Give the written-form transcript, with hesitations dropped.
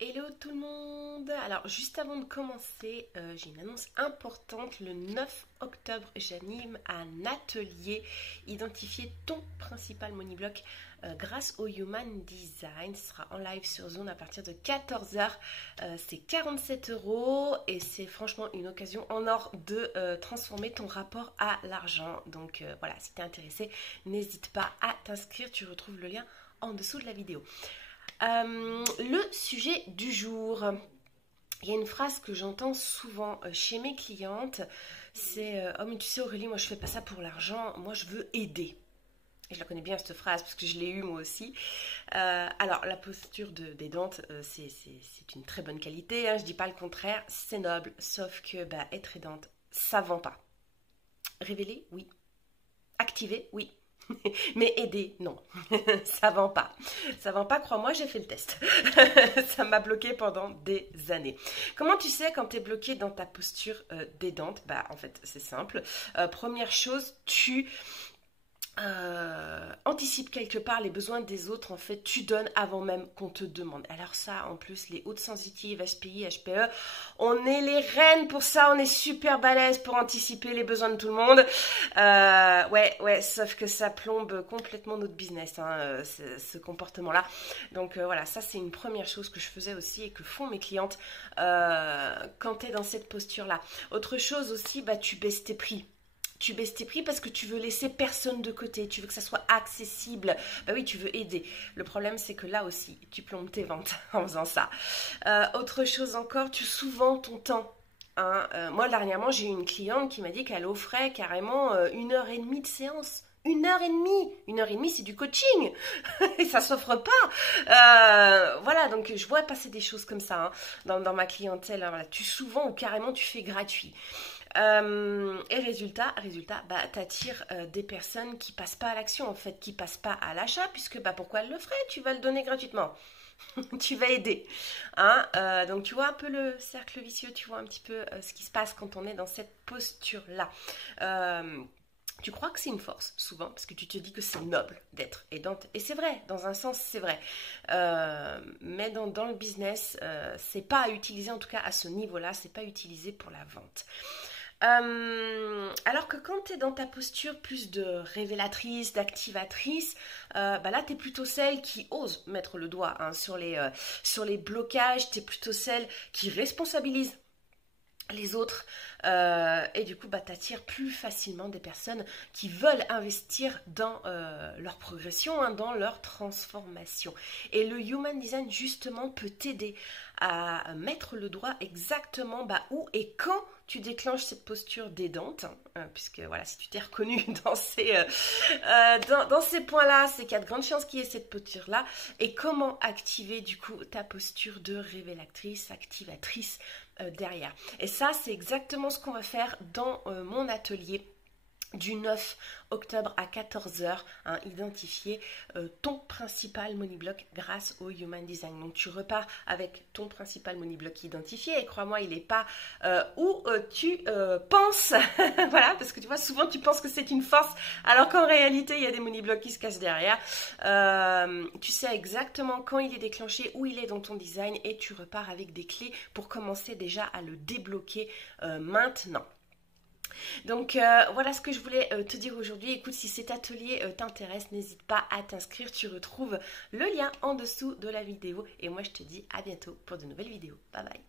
Hello tout le monde. Alors juste avant de commencer, j'ai une annonce importante. Le 9 octobre, j'anime un atelier Identifier ton principal money block grâce au Human Design. Ce sera en live sur Zoom à partir de 14h. C'est 47 € et c'est franchement une occasion en or de transformer ton rapport à l'argent. Donc voilà, si tu es intéressé, n'hésite pas à t'inscrire. Tu retrouves le lien en dessous de la vidéo. Le sujet du jour. Il y a une phrase que j'entends souvent chez mes clientes, c'est oh mais tu sais Aurélie, moi je fais pas ça pour l'argent, moi je veux aider. Et je la connais bien cette phrase parce que je l'ai eue moi aussi. Alors la posture d'aidante, c'est une très bonne qualité, hein, je dis pas le contraire, c'est noble, sauf que être aidante, ça vend pas. Révéler, oui. Activer, oui. Mais aider, non, ça vend pas. Ça vend pas, crois-moi, j'ai fait le test. Ça m'a bloqué pendant des années. Comment tu sais quand tu es bloqué dans ta posture d'aidante? En fait, c'est simple. Première chose, tu anticipe quelque part les besoins des autres, en fait, tu donnes avant même qu'on te demande. Alors ça, en plus, les hautes sensitives, HPI, HPE, on est les reines pour ça, on est super balèze pour anticiper les besoins de tout le monde. Ouais, sauf que ça plombe complètement notre business, hein, ce comportement-là. Donc voilà, ça c'est une première chose que je faisais aussi et que font mes clientes quand tu es dans cette posture-là. Autre chose aussi, tu baisses tes prix. Tu baisses tes prix parce que tu veux laisser personne de côté, tu veux que ça soit accessible. Oui, tu veux aider. Le problème, c'est que là aussi, tu plombes tes ventes en faisant ça. Autre chose encore, tu sous-vends ton temps. Hein. Moi, dernièrement, j'ai eu une cliente qui m'a dit qu'elle offrait carrément 1 heure et demie de séance. 1 heure et demie. 1 heure et demie, c'est du coaching. Et ça s'offre pas. Voilà, donc je vois passer des choses comme ça dans ma clientèle. Hein, voilà. Tu sous-vends ou carrément tu fais gratuit. Et résultat, t'attires des personnes qui passent pas à l'action en fait, qui passent pas à l'achat, puisque pourquoi elles le feraient? Tu vas le donner gratuitement. Tu vas aider. Hein. Donc tu vois un peu le cercle vicieux, tu vois un petit peu ce qui se passe quand on est dans cette posture-là. Tu crois que c'est une force, souvent, parce que tu te dis que c'est noble d'être aidante. Et c'est vrai, dans un sens, c'est vrai. Mais dans le business, c'est pas à utiliser, en tout cas à ce niveau-là, c'est pas utilisé pour la vente. Alors que quand tu es dans ta posture plus de révélatrice, d'activatrice, là tu es plutôt celle qui ose mettre le doigt sur les blocages, tu es plutôt celle qui responsabilise les autres et du coup t'attires plus facilement des personnes qui veulent investir dans leur progression, dans leur transformation. Et le Human Design justement peut t'aider à mettre le doigt exactement où et quand tu déclenches cette posture d'aidante, puisque voilà, si tu t'es reconnu dans ces points-là, c'est qu'il y a de grandes chances qu'il y ait cette posture-là. Et comment activer du coup ta posture de révélatrice, activatrice derrière. Et ça, c'est exactement ce qu'on va faire dans mon atelier du 9 octobre à 14h, identifier ton principal money block grâce au Human Design. Donc tu repars avec ton principal money block identifié et crois-moi, il n'est pas où tu penses. Voilà, parce que tu vois, souvent tu penses que c'est une force alors qu'en réalité, il y a des money blocks qui se cachent derrière. Tu sais exactement quand il est déclenché, où il est dans ton design et tu repars avec des clés pour commencer déjà à le débloquer maintenant. Donc voilà ce que je voulais te dire aujourd'hui. Écoute, si cet atelier t'intéresse, n'hésite pas à t'inscrire. Tu retrouves le lien en dessous de la vidéo. Et moi, je te dis à bientôt pour de nouvelles vidéos. Bye bye.